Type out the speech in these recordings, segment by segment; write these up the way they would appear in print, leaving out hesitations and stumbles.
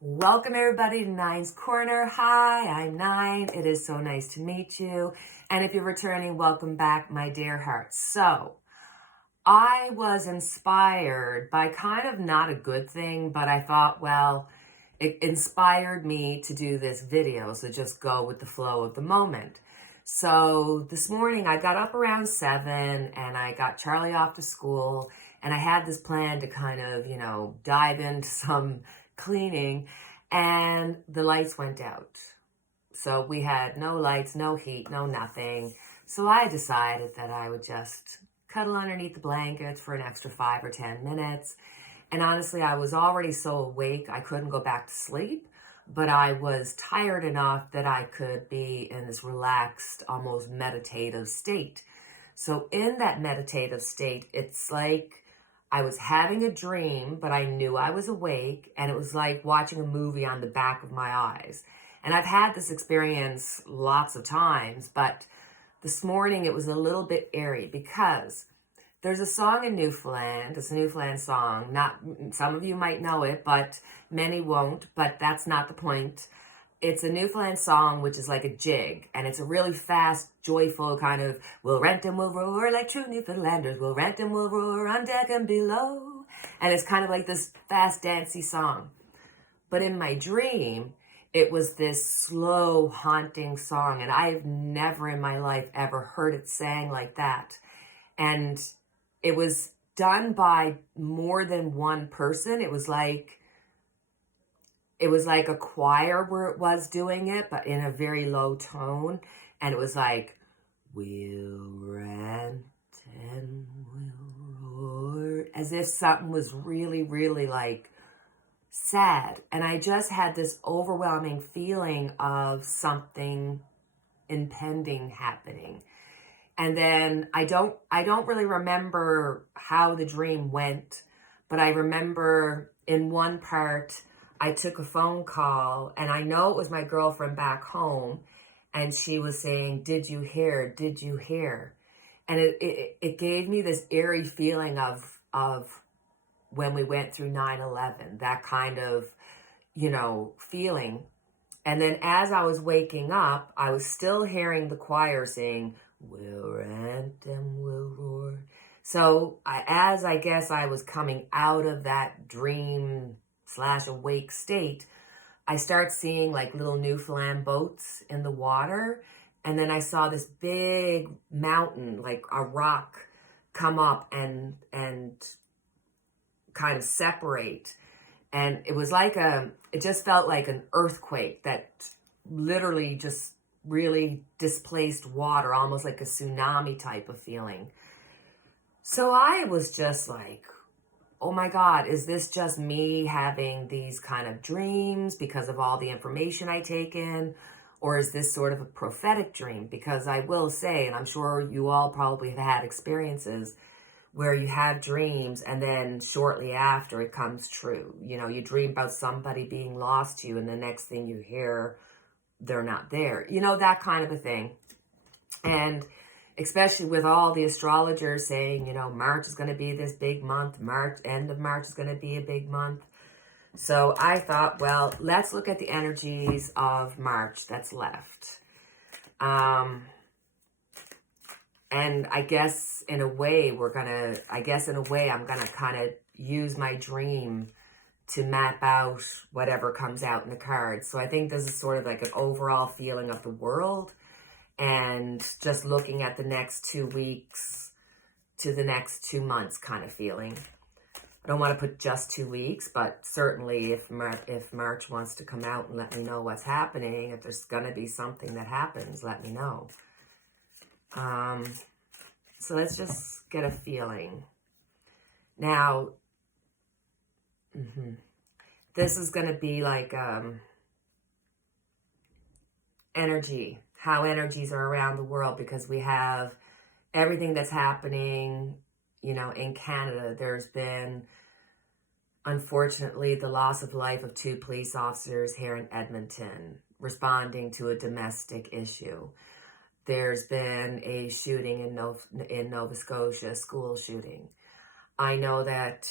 Welcome everybody to Nine's Corner. Hi, I'm Nine. It is so nice to meet you. And if you're returning, welcome back, my dear hearts. So, I was inspired by kind of not a good thing, but I thought, well, it inspired me to do this video. So just go with the flow of the moment. So this morning I got up around 7 and I got Charlie off to school and I had this plan to kind of, dive into some cleaning, and the lights went out. So we had no lights, no heat, no nothing. So I decided that I would just cuddle underneath the blankets for an extra 5 or 10 minutes. And honestly, I was already so awake, I couldn't go back to sleep, but I was tired enough that I could be in this relaxed, almost meditative state. So in that meditative state, it's like I was having a dream, but I knew I was awake, and it was like watching a movie on the back of my eyes. And I've had this experience lots of times, but this morning it was a little bit eerie because there's a song in Newfoundland. It's a Newfoundland song. Not some of you might know it, but many won't, but that's not the point. It's a Newfoundland song, which is like a jig, and it's a really fast, joyful kind of, we'll rent and we'll roar like true Newfoundlanders, we'll rent and we'll roar on deck and below. And it's kind of like this fast, dancey song. But in my dream, it was this slow, haunting song, and I've never in my life ever heard it sang like that. And it was done by more than one person. It was like a choir where it was doing it, but in a very low tone. And it was like, we'll rant and we'll roar, as if something was really, really like sad. And I just had this overwhelming feeling of something impending happening. And then I don't really remember how the dream went, but I remember in one part, I took a phone call, and I know it was my girlfriend back home, and she was saying, did you hear? Did you hear? And it gave me this eerie feeling of when we went through 9/11, that kind of, feeling. And then as I was waking up, I was still hearing the choir sing, we'll rant and we'll roar. So I guess I was coming out of that dream / awake state, I start seeing like little Newfoundland boats in the water. And then I saw this big mountain, like a rock, come up and kind of separate. And it was like it just felt like an earthquake that literally just really displaced water, almost like a tsunami type of feeling. So I was just like, oh my God, is this just me having these kind of dreams because of all the information I take in? Or is this sort of a prophetic dream? Because I will say, and I'm sure you all probably have had experiences where you have dreams and then shortly after it comes true. You dream about somebody being lost to you, and the next thing you hear, they're not there. That kind of a thing. And especially with all the astrologers saying, March is going to be this big month. End of March is going to be a big month. So I thought, well, let's look at the energies of March that's left. And I guess in a way, I'm going to kind of use my dream to map out whatever comes out in the cards. So I think this is sort of like an overall feeling of the world, and just looking at the next 2 weeks to the next 2 months kind of feeling. I don't want to put just 2 weeks, but certainly if March wants to come out and let me know what's happening, if there's going to be something that happens, let me know. So let's just get a feeling. Now, this is going to be like energy, how energies are around the world, because we have everything that's happening, in Canada. There's been, unfortunately, the loss of life of 2 police officers here in Edmonton, responding to a domestic issue. There's been a shooting in Nova Scotia, school shooting. I know that,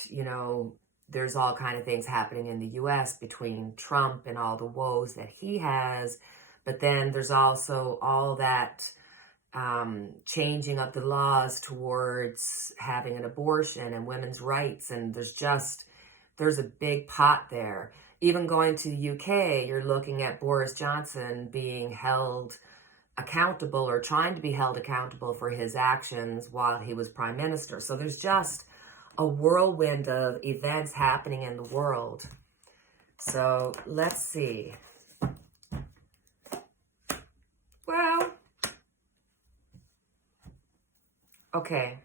there's all kind of things happening in the US between Trump and all the woes that he has. But then there's also all that changing of the laws towards having an abortion and women's rights. And there's a big pot there. Even going to the UK, you're looking at Boris Johnson being held accountable or trying to be held accountable for his actions while he was prime minister. So there's just a whirlwind of events happening in the world. So let's see. Well, okay.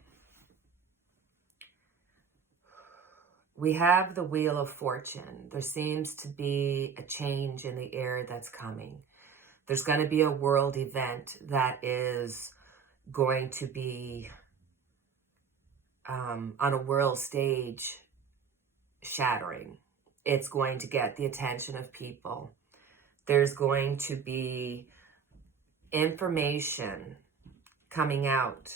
We have the Wheel of Fortune. There seems to be a change in the air that's coming. There's going to be a world event that is going to be on a world stage shattering. It's going to get the attention of people. There's going to be information coming out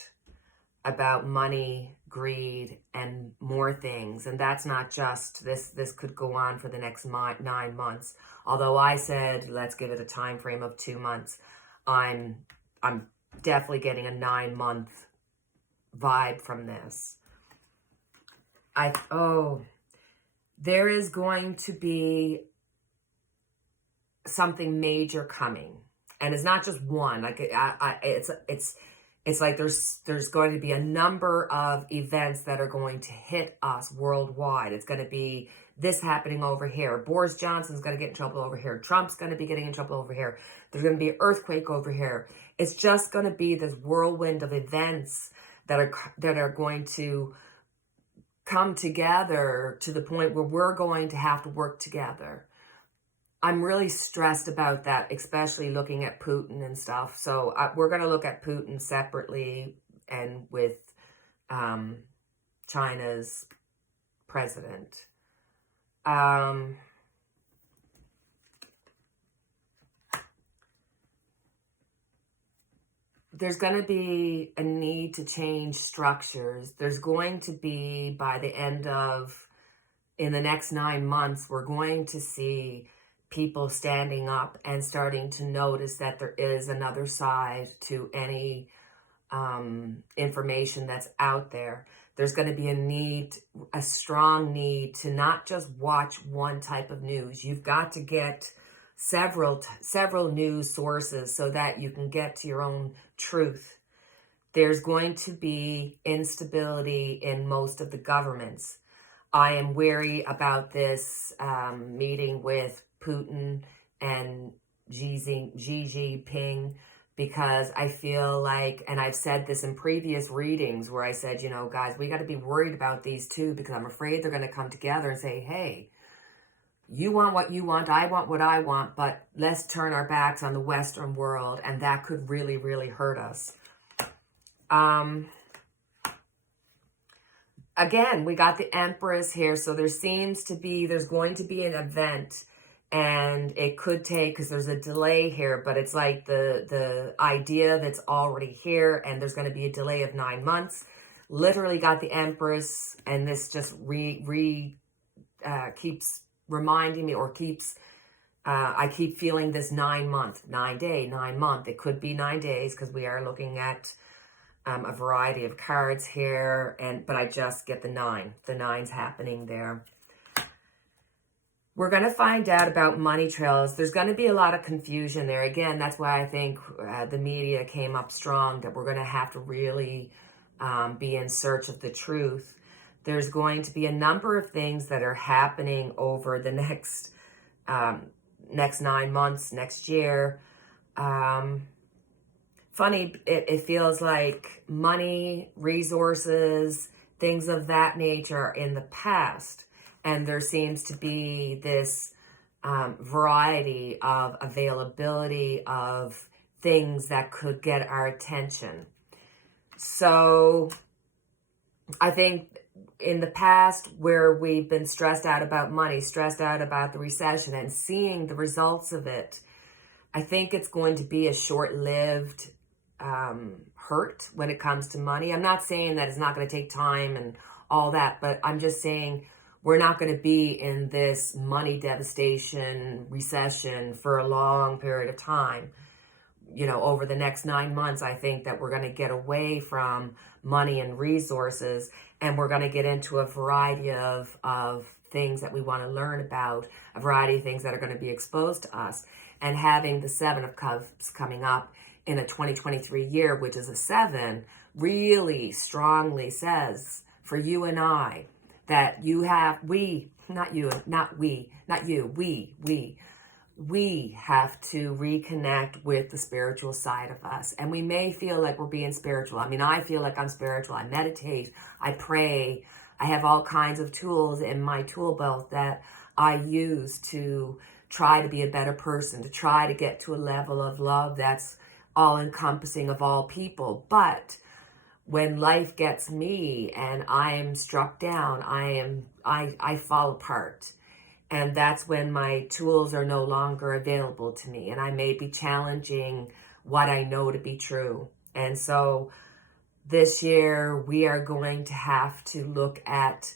about money, greed, and more things. And that's not just this. This could go on for the next 9 months. Although I said, let's give it a time frame of 2 months. I'm definitely getting a 9-month vibe from this. There is going to be something major coming. And it's not just one. Like it's like there's going to be a number of events that are going to hit us worldwide. It's going to be this happening over here. Boris Johnson's going to get in trouble over here. Trump's going to be getting in trouble over here. There's going to be an earthquake over here. It's just going to be this whirlwind of events that are going to come together to the point where we're going to have to work together. I'm really stressed about that, especially looking at Putin and stuff. So we're going to look at Putin separately and with China's president. There's going to be a need to change structures. There's going to be, by the end of, in the next 9 months, we're going to see people standing up and starting to notice that there is another side to any information that's out there. There's going to be a strong need to not just watch one type of news. You've got to get several news sources so that you can get to your own truth. There's going to be instability in most of the governments. I am wary about this meeting with Putin and Xi Jinping, because I feel like, and I've said this in previous readings where I said, guys, we got to be worried about these two, because I'm afraid they're going to come together and say, hey, you want what you want, I want what I want, but let's turn our backs on the Western world, and that could really, really hurt us. Again, we got the Empress here, so there's going to be an event, and it could take, because there's a delay here, but it's like the idea that's already here, and there's going to be a delay of 9 months. Literally got the Empress, and this just keeps reminding me, or I keep feeling this 9 month, 9 day, 9 month. It could be 9 days, because we are looking at a variety of cards here, but I just get the 9. The 9's happening there. We're going to find out about money trails. There's going to be a lot of confusion there. Again, that's why I think the media came up strong, that we're going to have to really be in search of the truth. There's going to be a number of things that are happening over the next 9 months, next year. Funny, it feels like money, resources, things of that nature are in the past. And there seems to be this variety of availability of things that could get our attention. So I think in the past, where we've been stressed out about money, stressed out about the recession, and seeing the results of it, I think it's going to be a short-lived hurt when it comes to money. I'm not saying that it's not going to take time and all that, but I'm just saying we're not going to be in this money devastation, recession for a long period of time. Over the next 9 months, I think that we're going to get away from money and resources, and we're going to get into a variety of things that we want to learn about, a variety of things that are going to be exposed to us. And having the Seven of Cups coming up in a 2023 year, which is a 7, really strongly says for you and I that we have to reconnect with the spiritual side of us. And we may feel like we're being spiritual. I mean, I feel like I'm spiritual. I meditate, I pray. I have all kinds of tools in my tool belt that I use to try to be a better person, to try to get to a level of love that's all encompassing of all people. But when life gets me and I'm struck down, I fall apart. And that's when my tools are no longer available to me. And I may be challenging what I know to be true. And so this year we are going to have to look at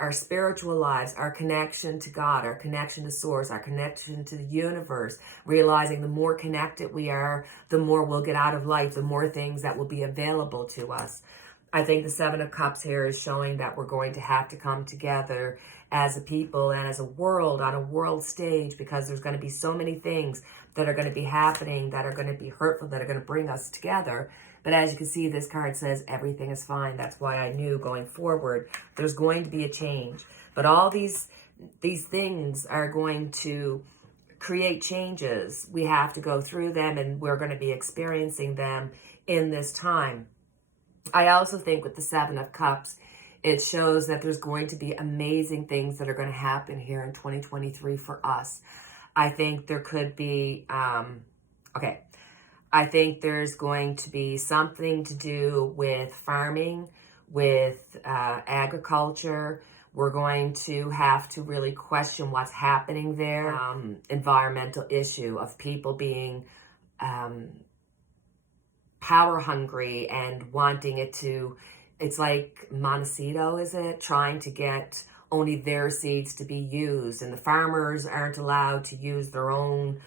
our spiritual lives, our connection to God, our connection to Source, our connection to the universe, realizing the more connected we are, the more we'll get out of life, the more things that will be available to us. I think the Seven of Cups here is showing that we're going to have to come together as a people and as a world, on a world stage, because there's going to be so many things that are going to be happening that are going to be hurtful, that are going to bring us together. But as you can see, this card says everything is fine. That's why I knew going forward there's going to be a change. But all these things are going to create changes. We have to go through them, and we're going to be experiencing them in this time. I also think with the Seven of Cups, it shows that there's going to be amazing things that are going to happen here in 2023 for us. I think there could be, I think there's going to be something to do with farming, with agriculture. We're going to have to really question what's happening there. Environmental issue of people being power hungry and wanting it to, it's like Montecito, is it? Trying to get only their seeds to be used, and the farmers aren't allowed to use their own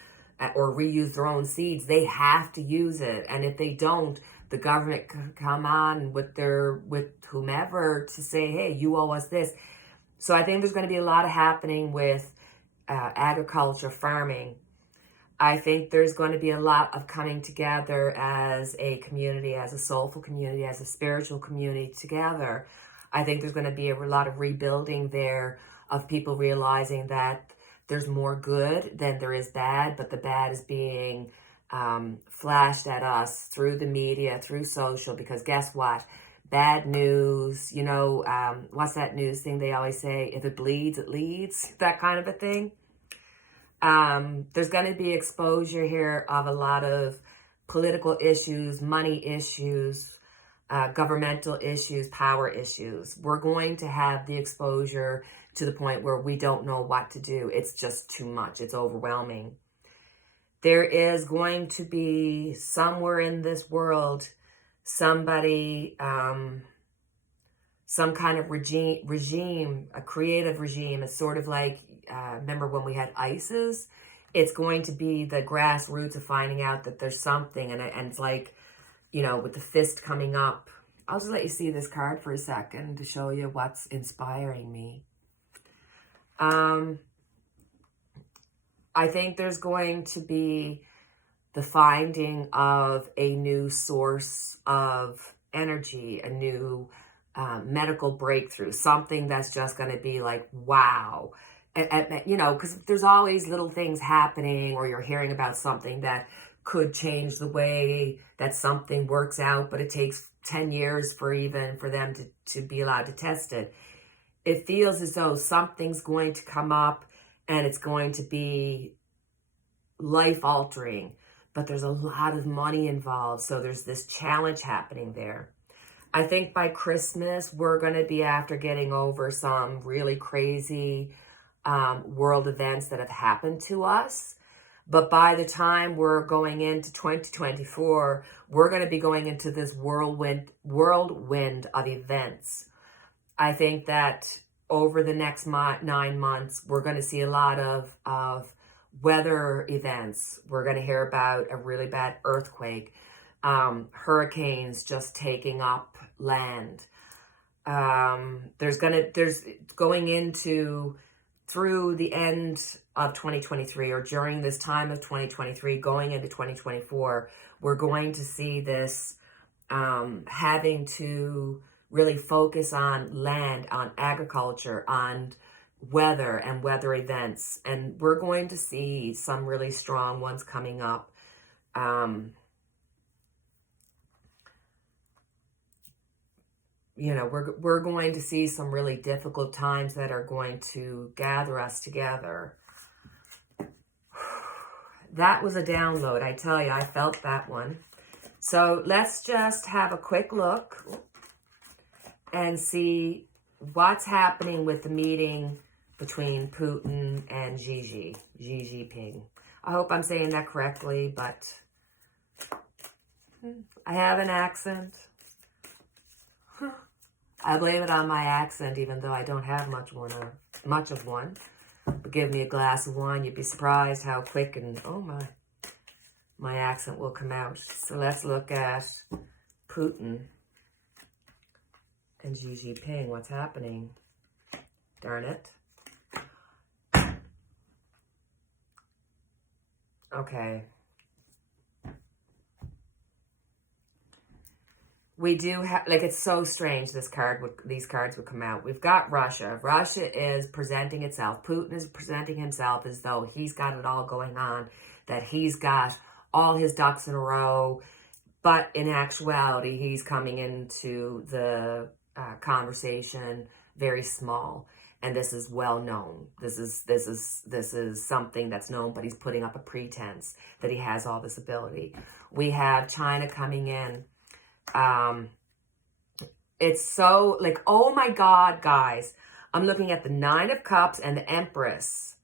or reuse their own seeds. They have to use it, and if they don't, the government can come on with whomever to say, hey, you owe us this. So I think there's going to be a lot of happening with agriculture, farming. I think there's going to be a lot of coming together as a community, as a soulful community, as a spiritual community together. I think there's going to be a lot of rebuilding there of people realizing that there's more good than there is bad, but the bad is being flashed at us through the media, through social, because guess what? Bad news, what's that news thing they always say? If it bleeds, it leads, that kind of a thing. There's going to be exposure here of a lot of political issues, money issues, governmental issues, power issues. We're going to have the exposure to the point where we don't know what to do. It's just too much. It's overwhelming. There is going to be somewhere in this world somebody, some kind of regime, a creative regime. It's sort of like, remember when we had ISIS? It's going to be the grassroots of finding out that there's something, and it's like, with the fist coming up. I'll just let you see this card for a second to show you what's inspiring me. I think there's going to be the finding of a new source of energy, a new medical breakthrough, something that's just going to be like, wow. Because there's always little things happening, or you're hearing about something that could change the way that something works out, but it takes 10 years for them to be allowed to test it. It feels as though something's going to come up and it's going to be life-altering, but there's a lot of money involved, so there's this challenge happening there. I think by Christmas, we're going to be after getting over some really crazy world events that have happened to us. But by the time we're going into 2024, we're going to be going into this whirlwind of events. I think that over the next 9 months, we're going to see a lot of weather events. We're going to hear about a really bad earthquake, hurricanes just taking up land. There's going into through the end of 2023 or during this time of 2023, going into 2024, we're going to see this having to really focus on land, on agriculture, on weather and weather events. And we're going to see some really strong ones coming up. You know, we're going to see some really difficult times that are going to gather us together. That was a download, I tell you, I felt that one. So let's just have a quick look and see what's happening with the meeting between Putin and Xi Jinping. I hope I'm saying that correctly, but I have an accent. I blame it on my accent, even though I don't have much of one. But give me a glass of wine, you'd be surprised how quick and, oh my accent will come out. So let's look at Putin and Xi Jinping. What's happening? Darn it. Okay. We do have, like, it's so strange these cards would come out. We've got Russia. Russia is presenting itself. Putin is presenting himself as though he's got it all going on, that he's got all his ducks in a row. But in actuality, he's coming into the conversation very small. And this is well known. This is something that's known, but he's putting up a pretense that he has all this ability. We have China coming in. It's so, like, oh my God, guys, I'm looking at the 9 of Cups and the Empress.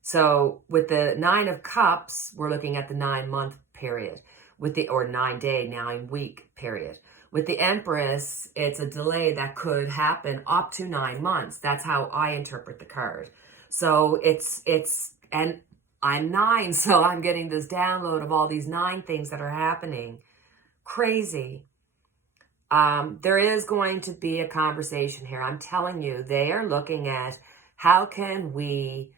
So with the 9 of Cups, we're looking at the 9-month period or 9-day, 9-week period. With the Empress, it's a delay that could happen up to 9 months. That's how I interpret the card. So and I'm 9, so I'm getting this download of all these 9 things that are happening. Crazy. There is going to be a conversation here. I'm telling you, they are looking at how can we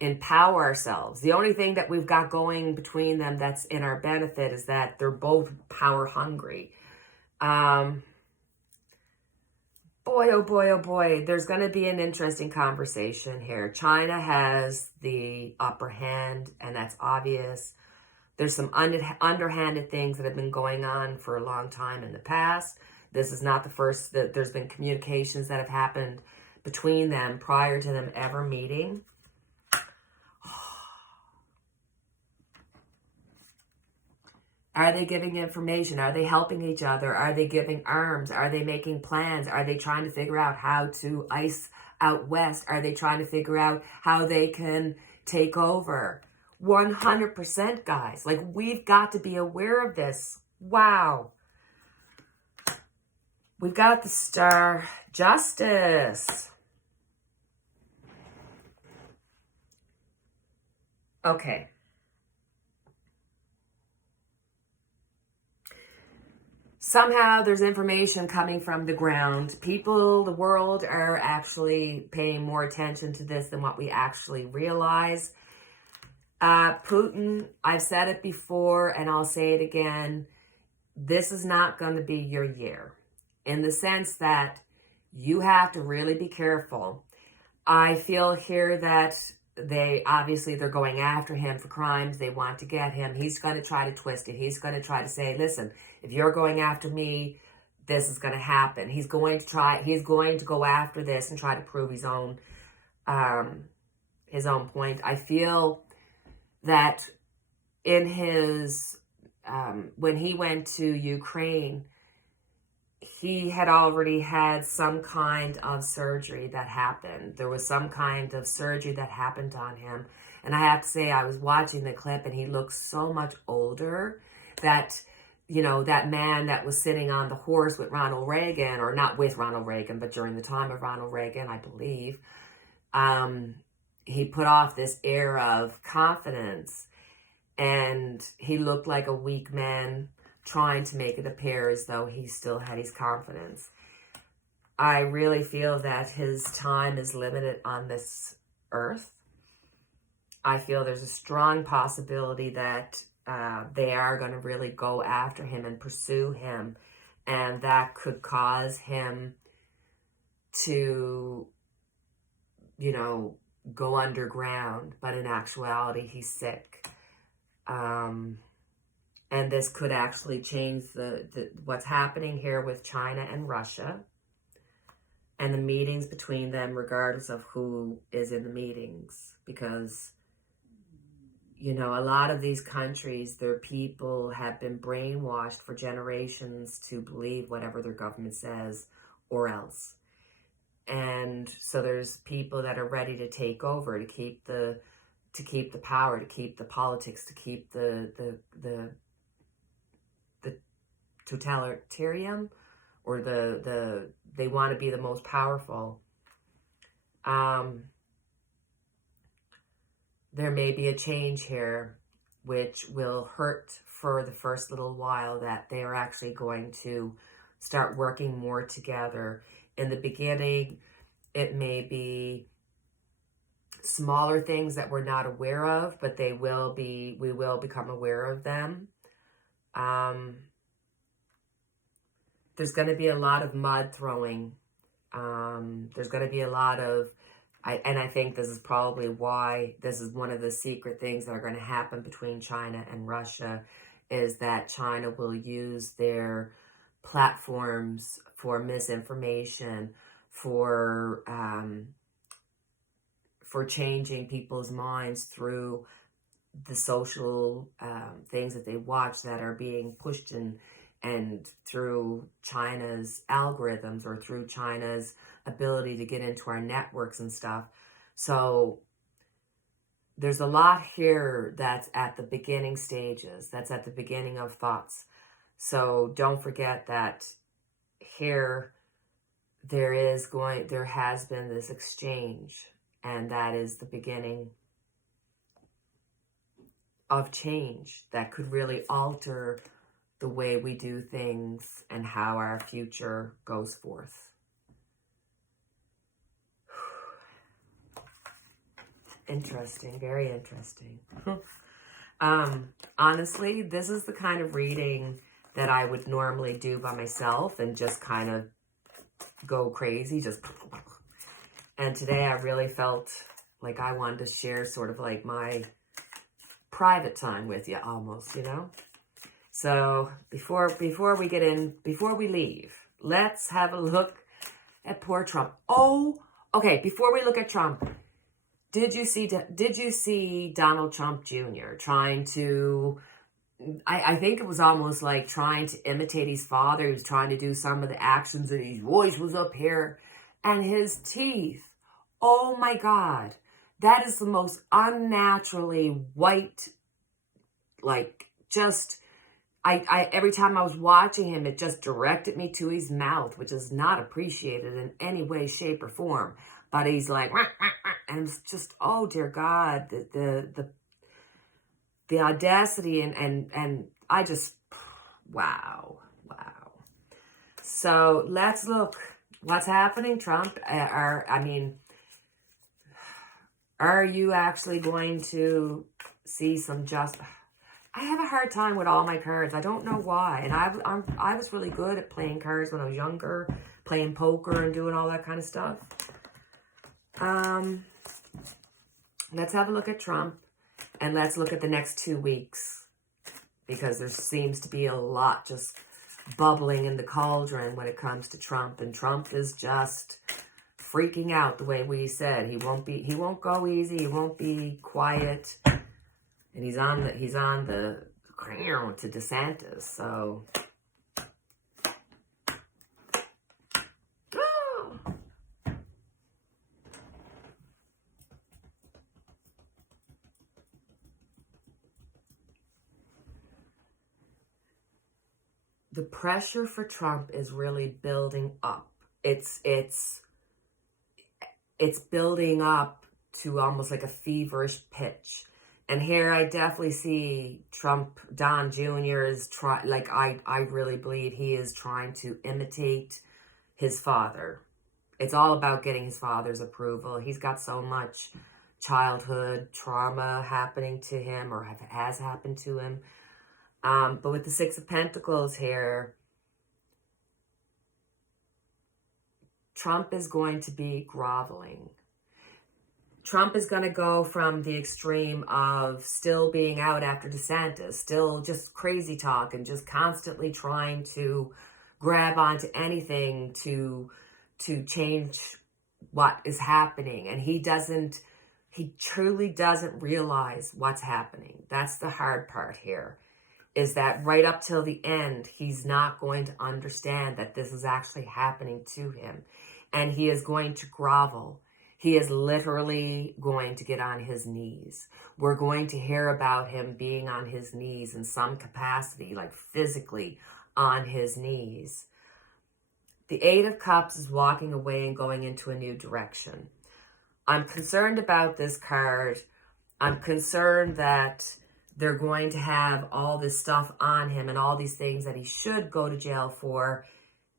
empower ourselves. The only thing that we've got going between them that's in our benefit is that they're both power hungry. Boy, oh boy, oh boy, there's going to be an interesting conversation here. China has the upper hand, and that's obvious. There's some underhanded things that have been going on for a long time in the past. This is not the first. There's been communications that have happened between them prior to them ever meeting. Are they giving information? Are they helping each other? Are they giving arms? Are they making plans? Are they trying to figure out how to ice out west? Are they trying to figure out how they can take over? 100%, guys. Like, we've got to be aware of this. Wow. We've got the Star. Justice. Okay. Somehow there's information coming from the ground. People, the world, are actually paying more attention to this than what we actually realize. Putin, I've said it before and I'll say it again. This is not going to be your year, in the sense that you have to really be careful. I feel here that they're going after him for crimes. They want to get him. He's going to try to twist it. He's going to try to say, listen, if you're going after me, this is going to happen. He's going to go after this and try to prove his own point. I feel that in his, when he went to Ukraine, he had already had some kind of surgery that happened. There was some kind of surgery that happened on him. And I have to say, I was watching the clip and he looks so much older that you know, that man that was sitting on the horse with Ronald Reagan, or not with Ronald Reagan, but during the time of Ronald Reagan, I believe, he put off this air of confidence, and he looked like a weak man trying to make it appear as though he still had his confidence. I really feel that his time is limited on this earth. I feel there's a strong possibility that they are going to really go after him and pursue him, and that could cause him to, you know, go underground, but in actuality he's sick. And this could actually change what's happening here with China and Russia, and the meetings between them, regardless of who is in the meetings, because, you know, a lot of these countries, their people have been brainwashed for generations to believe whatever their government says, or else. And so there's people that are ready to take over, to keep the power, to keep the politics, to keep the totalitarian, or they want to be the most powerful. There may be a change here which will hurt for the first little while, that they are actually going to start working more together. In the beginning, it may be smaller things that we're not aware of, but we will become aware of them. There's going to be a lot of mud throwing. There's going to be a lot of, and I think this is probably why this is one of the secret things that are going to happen between China and Russia, is that China will use their platforms for misinformation, for changing people's minds through the social things that they watch that are being pushed and through China's algorithms, or through China's ability to get into our networks and stuff. So there's a lot here that's at the beginning stages, that's at the beginning of thoughts. So don't forget that here there has been this exchange, and that is the beginning of change that could really alter the way we do things and how our future goes forth. Interesting, very interesting. Honestly, this is the kind of reading that I would normally do by myself and just kind of go crazy, and today I really felt like I wanted to share sort of like my private time with you, almost, you know. So before we leave, let's have a look at poor Trump. Oh, okay, before we look at Trump, did you see Donald Trump Jr. trying to, I think it was almost like trying to imitate his father. He was trying to do some of the actions, and his voice was up here, and his teeth. Oh my God, that is the most unnaturally white, like just, I every time I was watching him, it just directed me to his mouth, which is not appreciated in any way, shape, or form. But he's like, "Rah, rah, rah," and it's just, oh dear God, the audacity, and I just, wow. So let's look what's happening, Trump. Are you actually going to see some I have a hard time with all my cards. I don't know why. And I was really good at playing cards when I was younger, playing poker and doing all that kind of stuff. Let's have a look at Trump, and let's look at the next 2 weeks, because there seems to be a lot just bubbling in the cauldron when it comes to Trump, and Trump is just freaking out the way we said. He won't go easy. He won't be quiet. And he's on the to DeSantis, so the pressure for Trump is really building up. It's building up to almost like a feverish pitch. And here I definitely see Trump, Don Jr. is I really believe he is trying to imitate his father. It's all about getting his father's approval. He's got so much childhood trauma happening to him, or has happened to him. But with the Six of Pentacles here, Trump is going to be groveling. Trump is going to go from the extreme of still being out after DeSantis, still just crazy talk and just constantly trying to grab onto anything to change what is happening. And he truly doesn't realize what's happening. That's the hard part here, is that right up till the end, he's not going to understand that this is actually happening to him. And he is going to grovel. He is literally going to get on his knees. We're going to hear about him being on his knees in some capacity, like physically on his knees. The Eight of Cups is walking away and going into a new direction. I'm concerned about this card. I'm concerned that they're going to have all this stuff on him and all these things that he should go to jail for,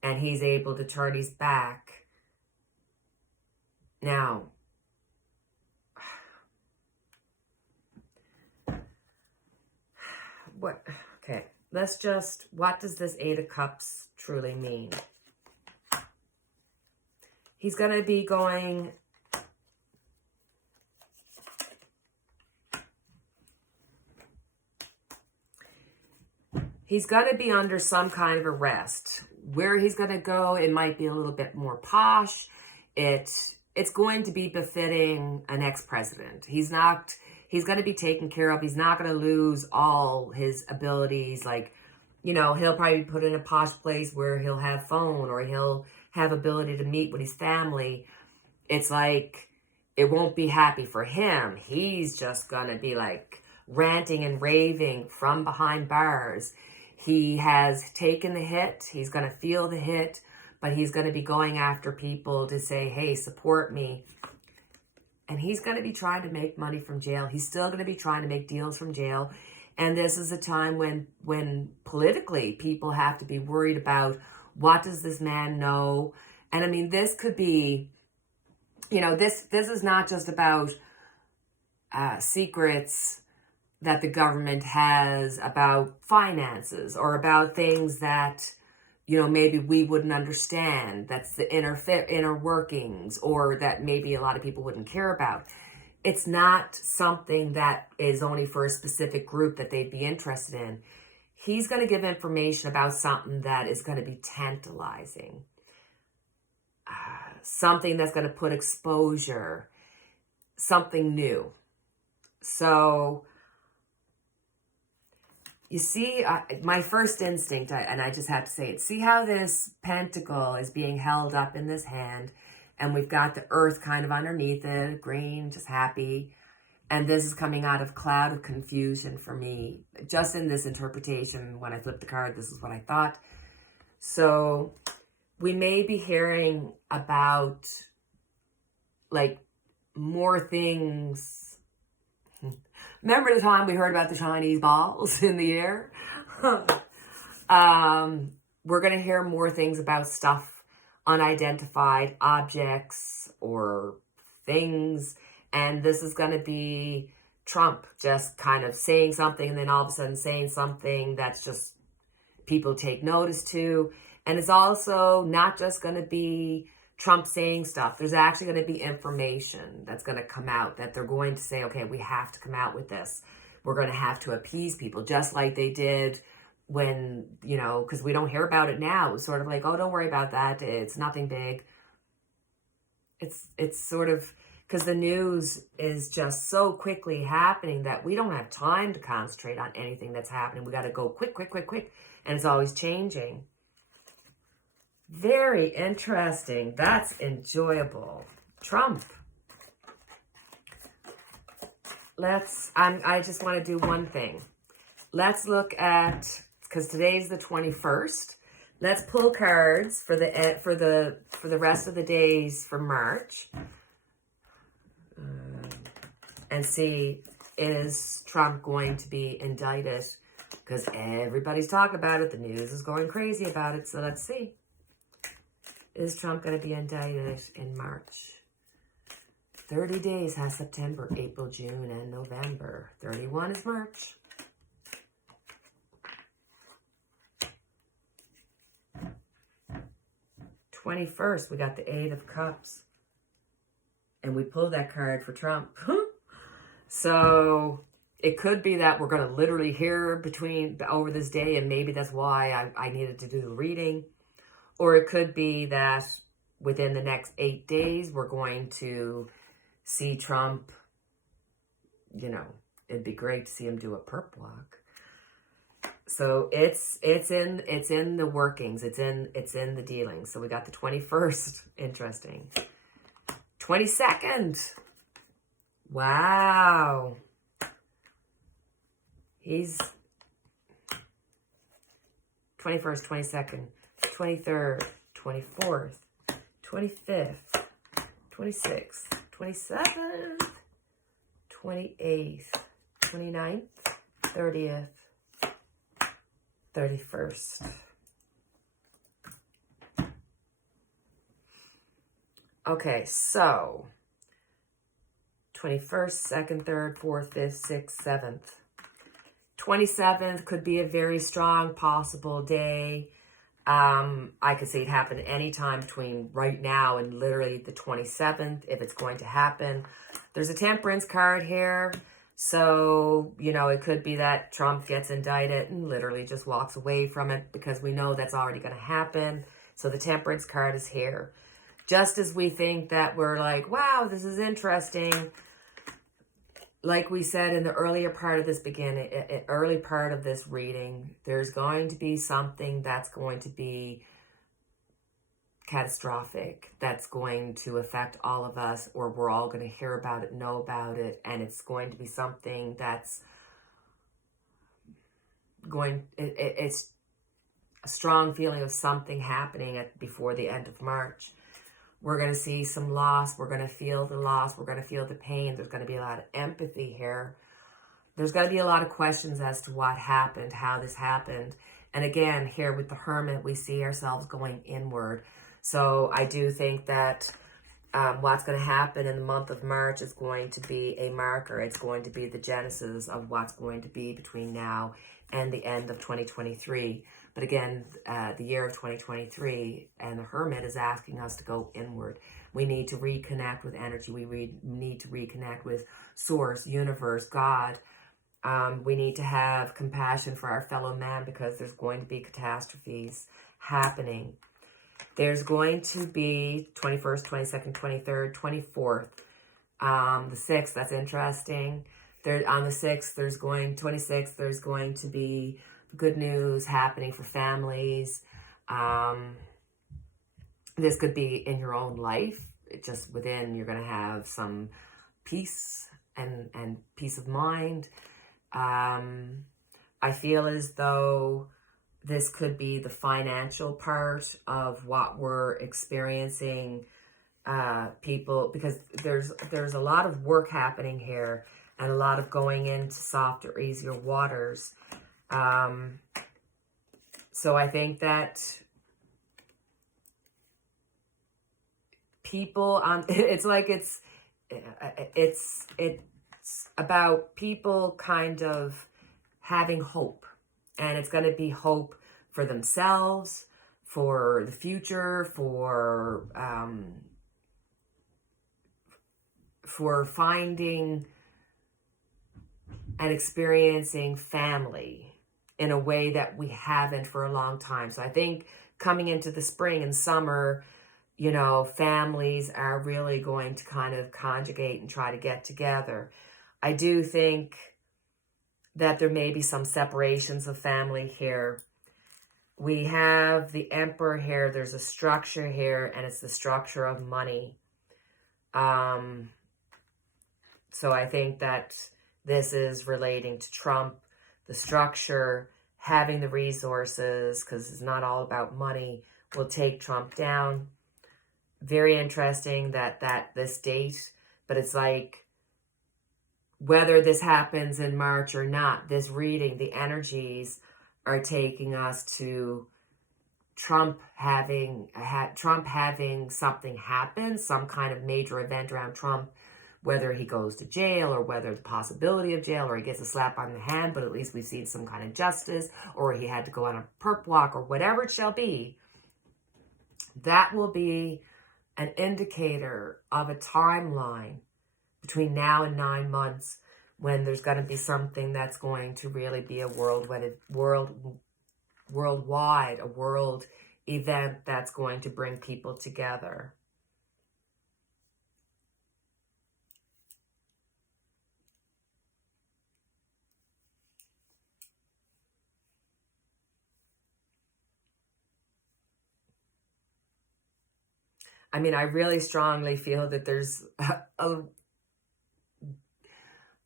and he's able to turn his back. Now, what does this Eight of Cups truly mean? He's going to be going, he's going to be under some kind of arrest. Where he's going to go, it might be a little bit more posh. It's going to be befitting an ex-president. He's going to be taken care of. He's not going to lose all his abilities. Like, he'll probably be put in a posh place where he'll have phone, or he'll have ability to meet with his family. It's like, it won't be happy for him. He's just going to be like ranting and raving from behind bars. He has taken the hit. He's going to feel the hit, but he's going to be going after people to say, hey, support me. And he's going to be trying to make money from jail. He's still going to be trying to make deals from jail. And this is a time when politically people have to be worried about, what does this man know? And I mean, this could be, this is not just about secrets that the government has about finances, or about things that, maybe we wouldn't understand. That's the inner workings, or that maybe a lot of people wouldn't care about. It's not something that is only for a specific group that they'd be interested in. He's going to give information about something that is going to be tantalizing. Something that's going to put exposure. Something new. So, you see, my first instinct, and I just have to say it, see how this pentacle is being held up in this hand, and we've got the earth kind of underneath it, green, just happy. And this is coming out of cloud of confusion for me. Just in this interpretation, when I flipped the card, this is what I thought. So we may be hearing about, like, more things. Remember the time we heard about the Chinese balls in the air? We're going to hear more things about stuff, unidentified objects or things. And this is going to be Trump just kind of saying something, and then all of a sudden saying something that's just people take notice to. And it's also not just going to be Trump saying stuff. There's actually going to be information that's going to come out, that they're going to say, okay, we have to come out with this. We're going to have to appease people, just like they did when, because we don't hear about it now. It's sort of like, oh, don't worry about that. It's nothing big. It's sort of, because the news is just so quickly happening that we don't have time to concentrate on anything that's happening. We got to go quick. And it's always changing. Very interesting. That's enjoyable. Trump. I just want to do one thing. Let's look at, it's because today's the 21st. Let's pull cards for the rest of the days for March, and see, is Trump going to be indicted? Because everybody's talking about it. The news is going crazy about it. So let's see. Is Trump going to be indicted in March? 30 days has September, April, June, and November. 31 is March. '21st, we got the 8 of Cups. And we pulled that card for Trump. So it could be that we're going to literally hear over this day, and maybe that's why I needed to do the reading. Or it could be that within the next 8 days, we're going to see Trump, it'd be great to see him do a perp walk. So it's in the workings. It's in the dealings. So we got the 21st. Interesting. 22nd. Wow. He's 21st, 22nd, 23rd, 24th, 25th, 26th, 27th, 28th, 29th, 30th, 31st. Okay, so 21st, 2nd, 3rd, 4th, 5th, 6th, 7th. 27th could be a very strong possible day. I could see it happen anytime between right now and literally the 27th, if it's going to happen. There's a Temperance card here. So, it could be that Trump gets indicted and literally just walks away from it, because we know that's already going to happen. So the Temperance card is here. Just as we think that we're like, wow, this is interesting. Like we said in the earlier part of this early part of this reading, there's going to be something that's going to be catastrophic, that's going to affect all of us, or we're all going to hear about it, know about it, and it's going to be something that's it's a strong feeling of something happening before the end of March. We're going to see some loss. We're going to feel the loss. We're going to feel the pain. There's going to be a lot of empathy here. There's going to be a lot of questions as to what happened, how this happened. And again, here with the Hermit, we see ourselves going inward. So I do think that what's going to happen in the month of March is going to be a marker. It's going to be the genesis of what's going to be between now and the end of 2023. But again, the year of 2023, and the Hermit is asking us to go inward. We need to reconnect with energy. We need to reconnect with Source, Universe, God. We need to have compassion for our fellow man, because there's going to be catastrophes happening. There's going to be 21st, 22nd, 23rd, 24th. The 6th, that's interesting. On the 6th, 26th, there's going to be good news happening for families. This could be in your own life. Just within, you're going to have some peace and peace of mind. I feel as though this could be the financial part of what we're experiencing, people, because there's a lot of work happening here, and a lot of going into softer, easier waters. So I think that people, it's like it's about people kind of having hope, and it's going to be hope for themselves, for the future, for finding and experiencing family in a way that we haven't for a long time. So I think coming into the spring and summer, families are really going to kind of conjugate and try to get together. I do think that there may be some separations of family here. We have the Emperor here. There's a structure here, and it's the structure of money. So I think that this is relating to Trump. The structure having the resources, because it's not all about money, will take Trump down. Very interesting that this date, but it's like, whether this happens in March or not, this reading, the energies are taking us to Trump having something happen, some kind of major event around Trump, whether he goes to jail or whether the possibility of jail or he gets a slap on the hand, but at least we've seen some kind of justice, or he had to go on a perp walk or whatever it shall be. That will be an indicator of a timeline between now and 9 months when there's going to be something that's going to really be a worldwide, a world event that's going to bring people together. I mean, I really strongly feel that there's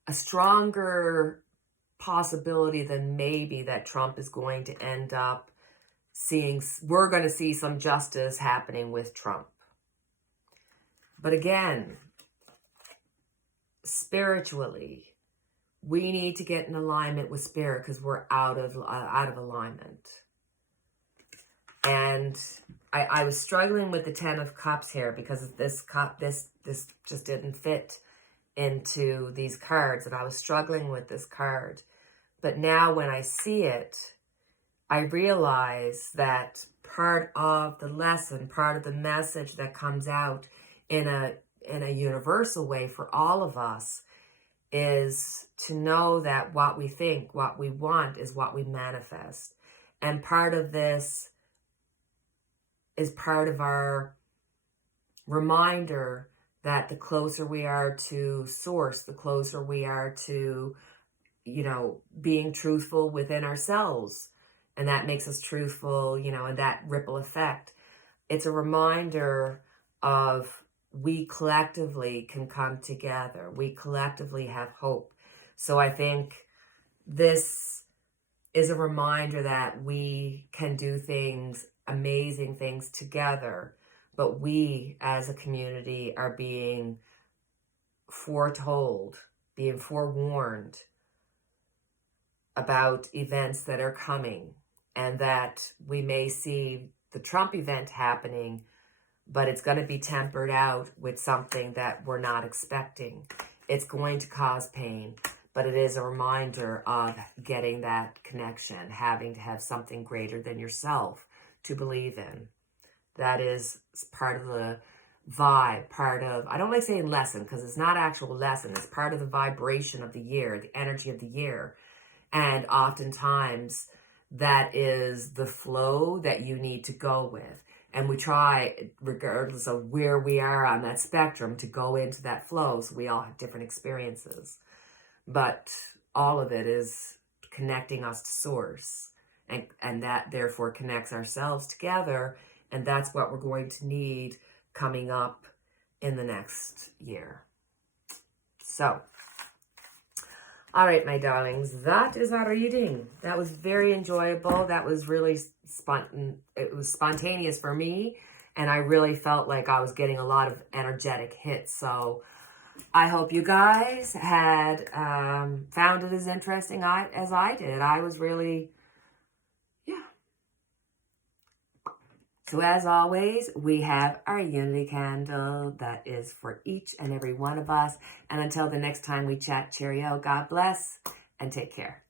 a stronger possibility than maybe that Trump is going to end up we're going to see some justice happening with Trump. But again, spiritually, we need to get in alignment with spirit because we're out of alignment. And I was struggling with the 10 of Cups here because this just didn't fit into these cards, and I was struggling with this card. But now when I see it, I realize that part of the lesson, part of the message that comes out in a universal way for all of us is to know that what we think, what we want is what we manifest. And part of this is part of our reminder that the closer we are to source, the closer we are to, being truthful within ourselves. And that makes us truthful, and that ripple effect. It's a reminder of we collectively can come together. We collectively have hope. So I think this is a reminder that we can do things, amazing things together. But we as a community are being foretold, being forewarned about events that are coming, and that we may see the Trump event happening, but it's going to be tempered out with something that we're not expecting. It's going to cause pain, but it is a reminder of getting that connection, having to have something greater than yourself to believe in. That is part of the vibe, I don't like saying lesson because it's not actual lesson. It's part of the vibration of the year, the energy of the year. And oftentimes that is the flow that you need to go with. And we try, regardless of where we are on that spectrum, to go into that flow. So we all have different experiences. But all of it is connecting us to source. And that therefore connects ourselves together. And that's what we're going to need coming up in the next year. So, all right, my darlings, that is our reading. That was very enjoyable. That was really it was spontaneous for me. And I really felt like I was getting a lot of energetic hits. So I hope you guys had found it as interesting as I did. I was really... So as always, we have our unity candle that is for each and every one of us. And until the next time we chat, cheerio, God bless, and take care.